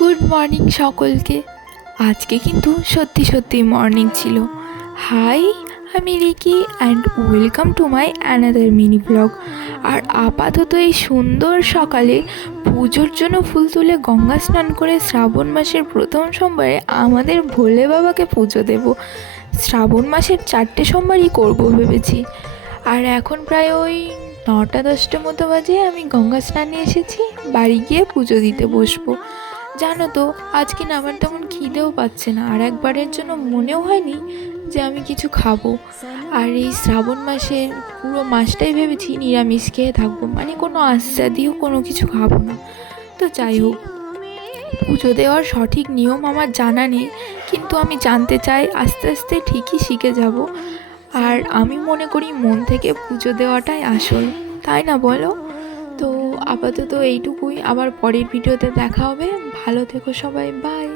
Good morning সকলকে। আজকে কিন্তু সত্যি সত্যি মর্নিং ছিল। হাই, আমি Ricky and welcome to my another mini blog. আর আপাতত এই সুন্দর সকালে পুজোর জন্য ফুল তুলে গঙ্গা স্নান করে শ্রাবণ মাসের প্রথম সোমবারে আমাদের ভোলে বাবাকে পুজো দেব। শ্রাবণ মাসের 4টে সোমবারই করবো ভেবেছি। আর এখন প্রায় ওই 9টা 10টা মতো বাজে। আমি গঙ্গা স্নানে এসেছি, বাড়ি গিয়ে পুজো দিতে বসবো। জানো তো, আজকে না আমার তেমন খিদেও পাচ্ছে না, আর একবারের জন্য মনেও হয়নি যে আমি কিছু খাবো। আর এই শ্রাবণ মাসের পুরো মাসটাই ভেবেছি নিরামিষ খেয়ে থাকবো, মানে কোনো আস্বাদিও কোনো কিছু খাবো না। তো যাই হোক, পুজো দেওয়ার সঠিক নিয়ম আমার জানা নেই, কিন্তু আমি জানতে চাই, আস্তে আস্তে ঠিকই শিখে যাব। আর আমি মনে করি মন থেকে পুজো দেওয়াটাই আসল, তাই না বলো? তো আপাতত এইটুকুই, আবার পরের ভিডিওতে দেখা হবে। ভালো থেকো সবাই, বাই।